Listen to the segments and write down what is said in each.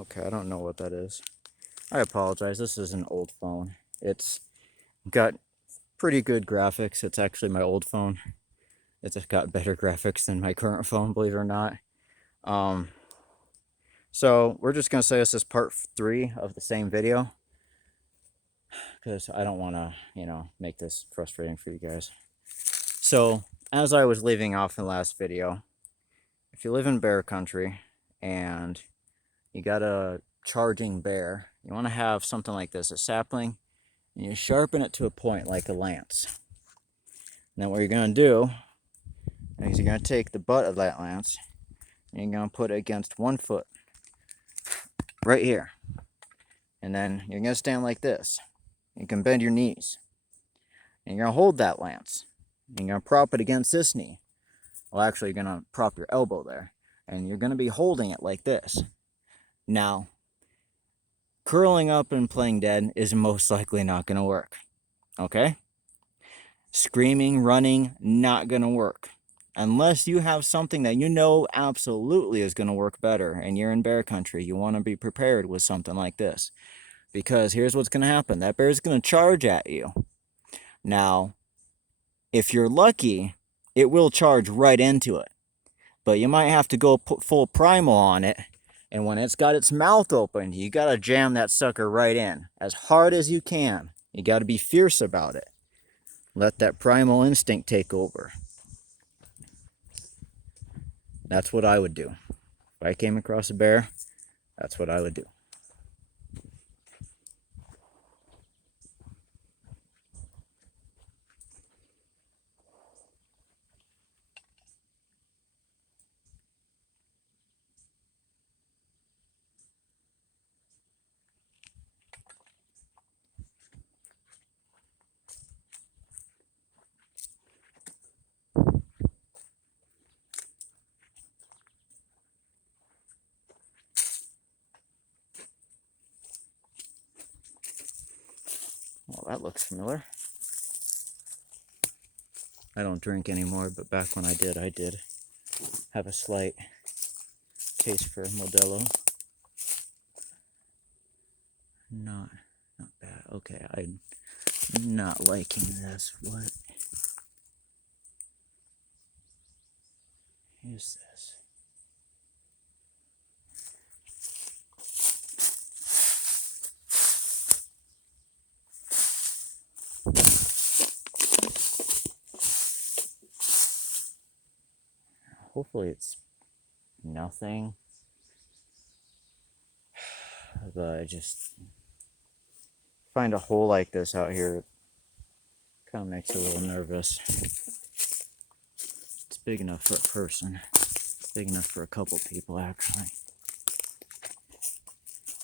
Okay, I don't know what that is. I apologize. This is an old phone. It's got pretty good graphics. It's actually my old phone. It's got better graphics than my current phone, believe it or not. Um, so we're just gonna say this is part 3 of the same video because I don't want to, make this frustrating for you guys. So as I was leaving off in the last video, if you live in bear country and you got a charging bear, you want to have something like this, a sapling, and you sharpen it to a point like a lance. And then what you're going to do is you're going to take the butt of that lance and you're going to put it against one foot right here. And then you're going to stand like this. You can bend your knees. And you're going to hold that lance. And you're going to prop it against this knee. Well, actually, you're going to prop your elbow there. And you're going to be holding it like this. Now, curling up and playing dead is most likely not going to work. Okay? Screaming, running, not going to work. Unless you have something that you know absolutely is going to work better and you're in bear country, you want to be prepared with something like this. Because here's what's going to happen. That bear is going to charge at you. Now, if you're lucky, it will charge right into it. But you might have to go put full primal on it. And when it's got its mouth open, you got to jam that sucker right in as hard as you can. You got to be fierce about it. Let that primal instinct take over. That's what I would do. If I came across a bear, that's what I would do. Well, that looks familiar. I don't drink anymore, but back when I did have a slight taste for Modelo. Not bad. Okay, I'm not liking this. What is this? Hopefully it's nothing. But I just find a hole like this out here kind of makes you a little nervous. It's big enough for a person. It's big enough for a couple people, actually.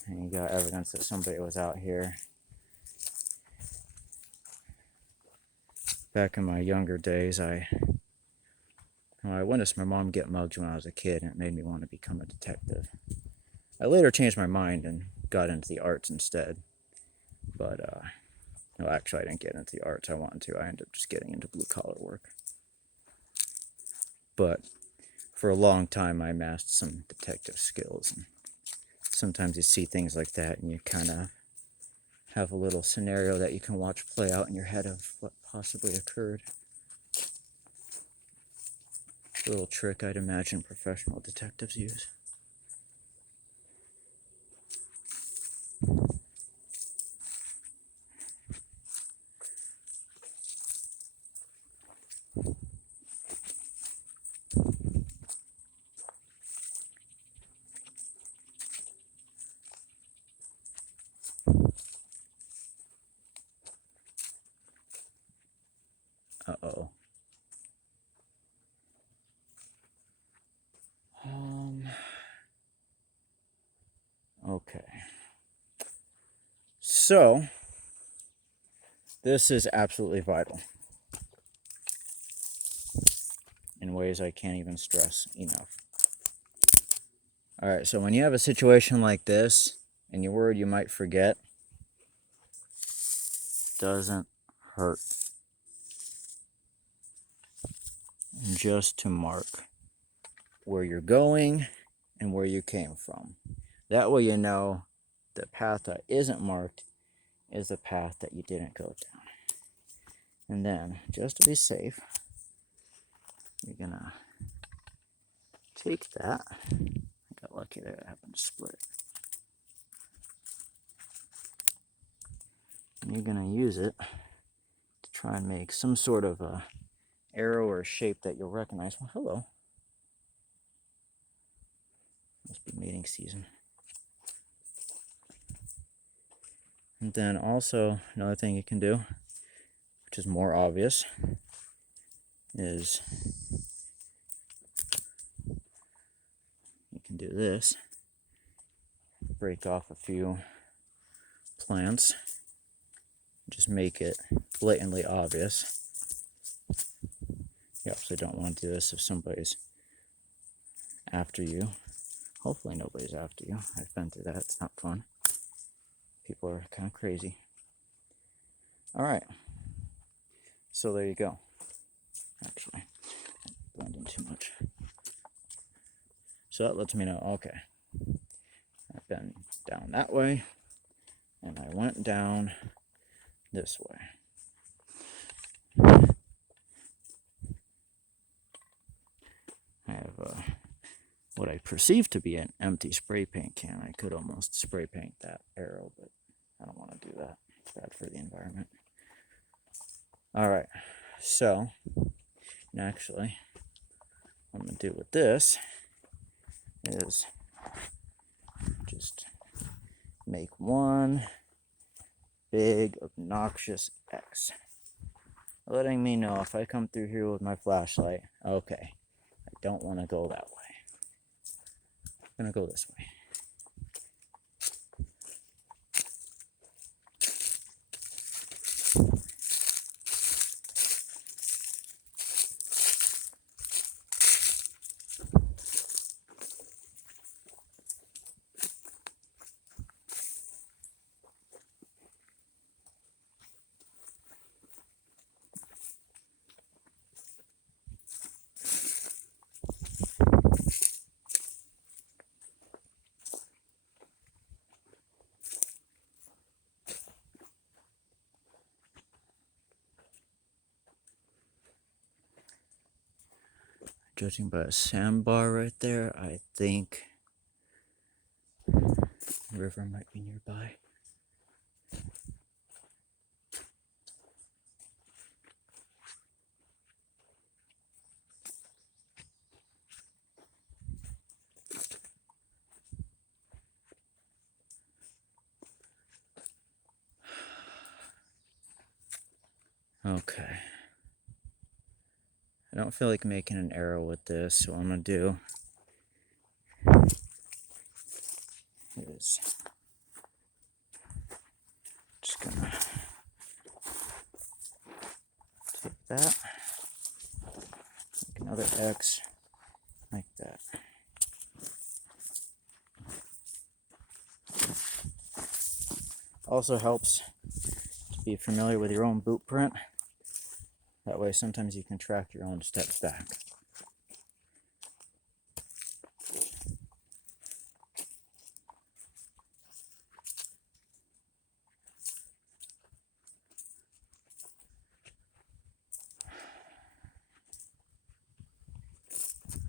And you got evidence that somebody was out here. Back in my younger days, I witnessed my mom get mugged when I was a kid, and it made me want to become a detective. I later changed my mind and got into the arts instead. But, no, actually, I didn't get into the arts I wanted to. I ended up just getting into blue-collar work. But for a long time, I amassed some detective skills. And sometimes you see things like that, and you kind of have a little scenario that you can watch play out in your head of what possibly occurred. A little trick I'd imagine professional detectives use. Uh-oh. Okay. So, this is absolutely vital in ways I can't even stress enough. Alright, so when you have a situation like this, and you're worried you might forget, doesn't hurt. Just to mark where you're going and where you came from. That way you know the path that isn't marked is the path that you didn't go down. And then, just to be safe, you're gonna take that. I got lucky there, I happened to split it. And you're gonna use it to try and make some sort of a arrow or shape that you'll recognize. Well, hello. Must be mating season. And then also, another thing you can do, which is more obvious, is you can do this. Break off a few plants. Just make it blatantly obvious. You obviously don't want to do this if somebody's after you. Hopefully nobody's after you. I've been through that. It's not fun. People are kind of crazy. Alright. So there you go. Actually, I blend in too much. So that lets me know, okay, I've been down that way, and I went down this way. I have what I perceive to be an empty spray paint can. I could almost spray paint that arrow, but I don't want to do that. It's bad for the environment. Alright, so actually, what I'm going to do with this is just make one big obnoxious X, letting me know if I come through here with my flashlight, okay, I don't want to go that way. I'm going to go this way. Judging by a sandbar right there, I think the river might be nearby. Okay. I don't feel like making an arrow with this, so what I'm going to do is just going to take that, make another X like that. Also helps to be familiar with your own boot print. That way sometimes you can track your own steps back.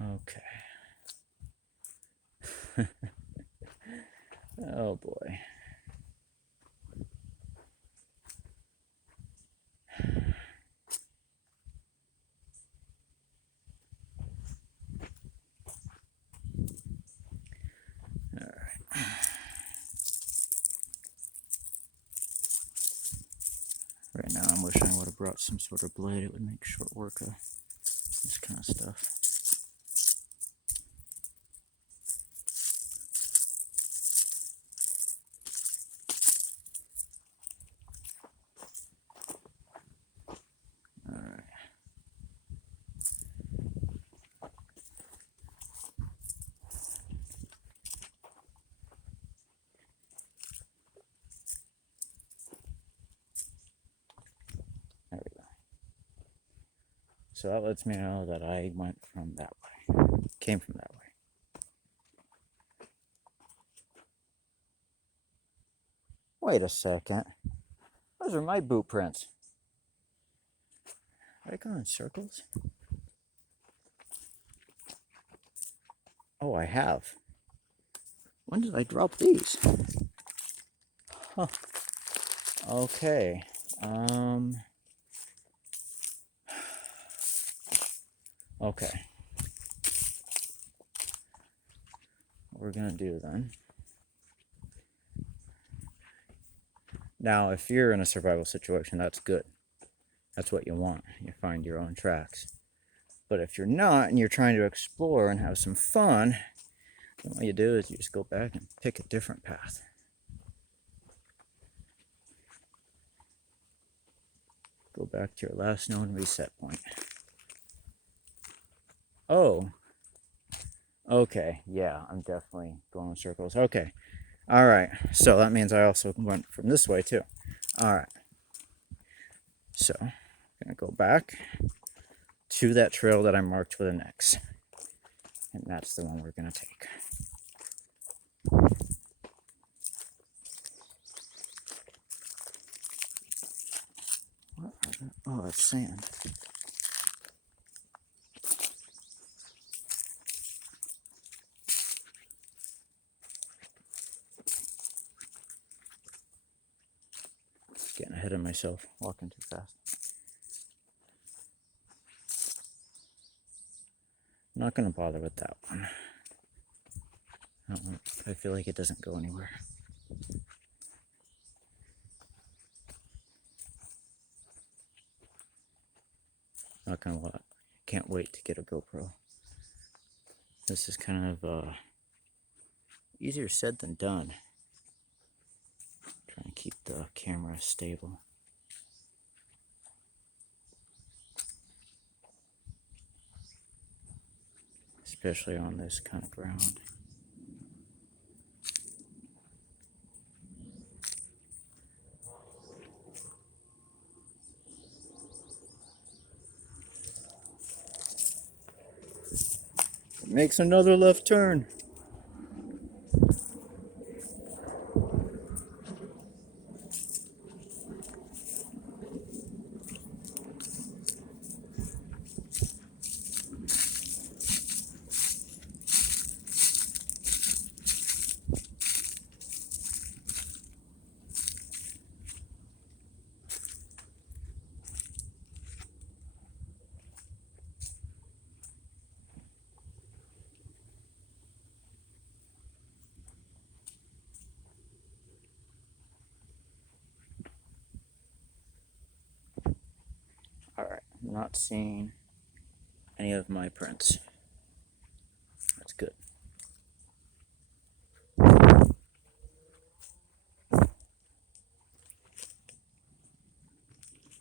Okay. Oh boy. Right now I'm wishing I would have brought some sort of blade. It would make short work of this kind of stuff. Alright. There we go. So that lets me know that I went from that way. Came from that way. Wait a second. Those are my boot prints. Are I going in circles? Oh, I have. When did I drop these? Huh. Okay. Okay. What we're gonna do then. Now, if you're in a survival situation, that's good. That's what you want. You find your own tracks. But if you're not and you're trying to explore and have some fun, then what you do is you just go back and pick a different path. Go back to your last known reset point. Oh. Okay, yeah, I'm definitely going in circles. Okay. Alright, so that means I also went from this way too. Alright. So, I'm going to go back to that trail that I marked with an X. And that's the one we're going to take. What? Oh, it's sand. Getting ahead of myself, walking too fast. I'm not going to bother with that one. I feel like it doesn't go anywhere. Not gonna lie, can't wait to get a GoPro. This is kind of easier said than done. Trying to keep the camera stable. Especially on this kind of ground. It makes another left turn. Alright, I'm not seeing any of my prints. That's good.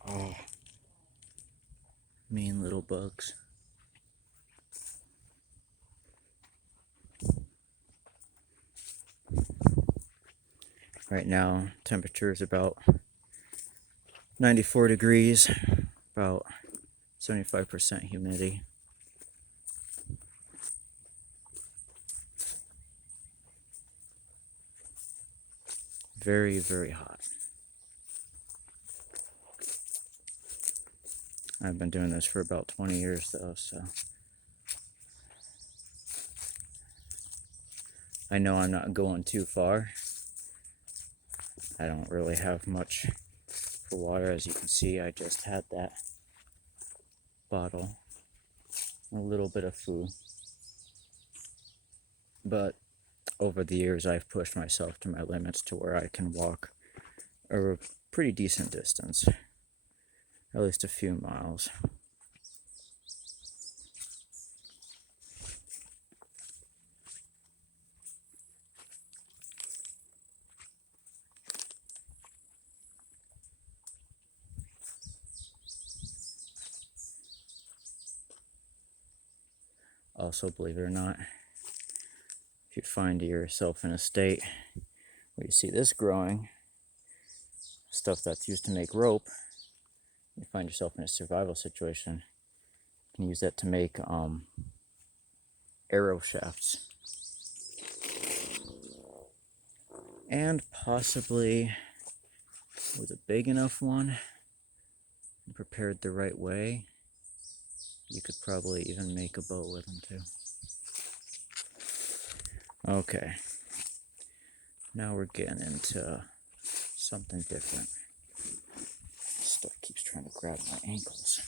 Oh, mean little bugs. Right now, temperature is about 94 degrees, about 75% humidity. Very, very hot. I've been doing this for about 20 years though, so I know I'm not going too far. I don't really have much for water. As you can see, I just had that bottle, a little bit of food. But over the years, I've pushed myself to my limits to where I can walk a pretty decent distance, at least a few miles. Also, believe it or not, if you find yourself in a state where you see this growing, stuff that's used to make rope, you find yourself in a survival situation, you can use that to make arrow shafts. And possibly with a big enough one and prepared the right way, you could probably even make a boat with them too. Okay, now we're getting into something different. Stuff keeps trying to grab my ankles.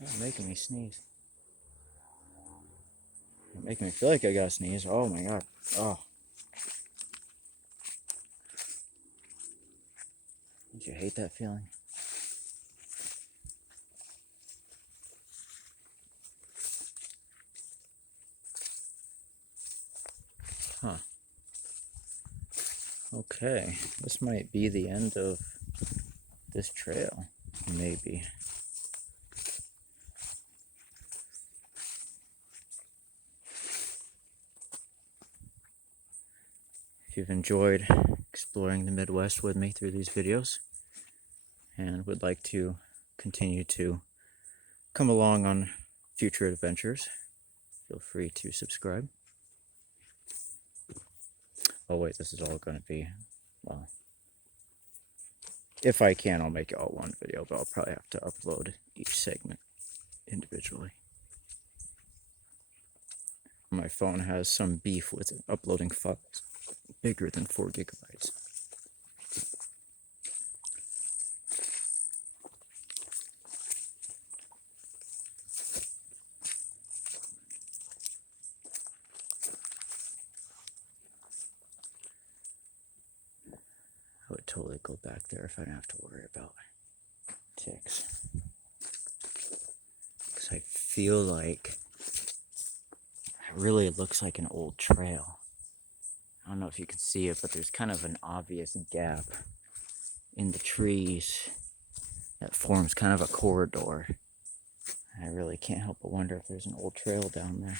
It's making me sneeze. It's making me feel like I gotta sneeze. Oh my god. Oh. Don't you hate that feeling? Huh. Okay, this might be the end of this trail. Maybe. If you've enjoyed exploring the Midwest with me through these videos and would like to continue to come along on future adventures, feel free to subscribe. Oh wait, this is all going to be, well, if I can, I'll make it all one video, but I'll probably have to upload each segment individually. My phone has some beef with uploading files bigger than 4 gigabytes. I would totally go back there if I didn't have to worry about ticks. Because I feel like it really looks like an old trail. I don't know if you can see it, but there's kind of an obvious gap in the trees that forms kind of a corridor. I really can't help but wonder if there's an old trail down there.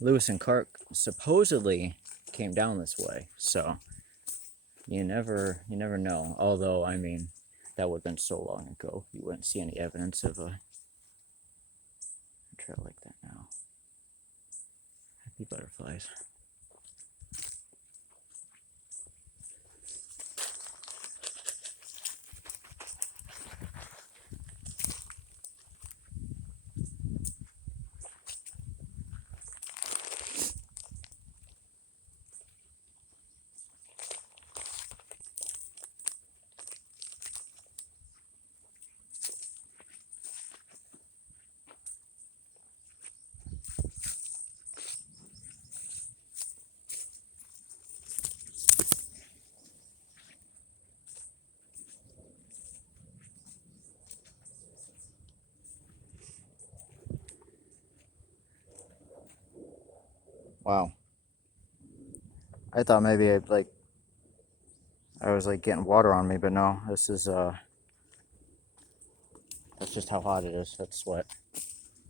Lewis and Clark supposedly came down this way, so you never know. Although, I mean, that would have been so long ago, you wouldn't see any evidence of a trail like that now. Happy butterflies. Wow. I thought maybe I was getting water on me, but no, this is that's just how hot it is. That's sweat.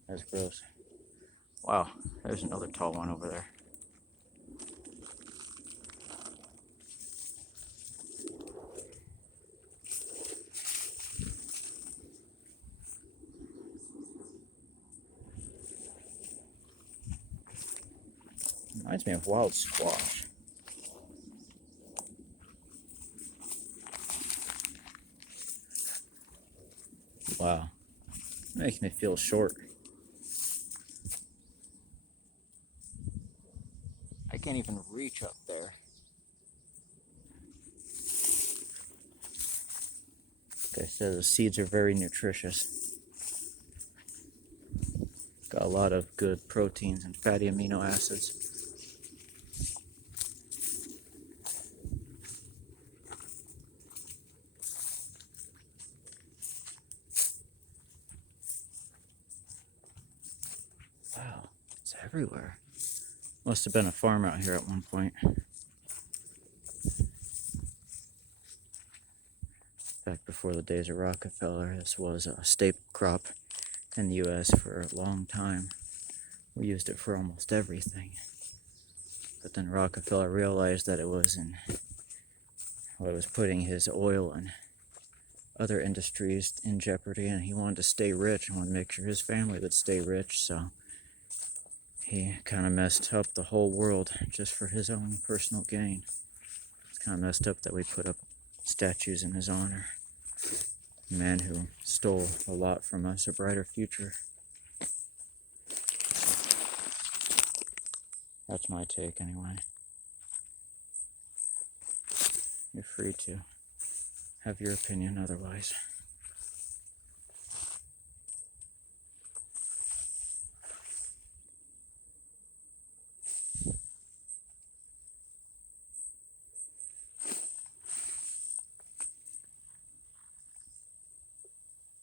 That's gross. Wow, there's another tall one over there. Reminds me of wild squash. Wow, it makes me feel short. I can't even reach up there. Like I said, the seeds are very nutritious. Got a lot of good proteins and fatty amino acids. Wow, it's everywhere. Must have been a farm out here at one point. Back before the days of Rockefeller, this was a staple crop in the US for a long time. We used it for almost everything. But then Rockefeller realized that it was putting his oil and other industries in jeopardy, and he wanted to stay rich and wanted to make sure his family would stay rich, so he kind of messed up the whole world just for his own personal gain. It's kind of messed up that we put up statues in his honor. A man who stole a lot from us, a brighter future. That's my take, anyway. You're free to have your opinion otherwise.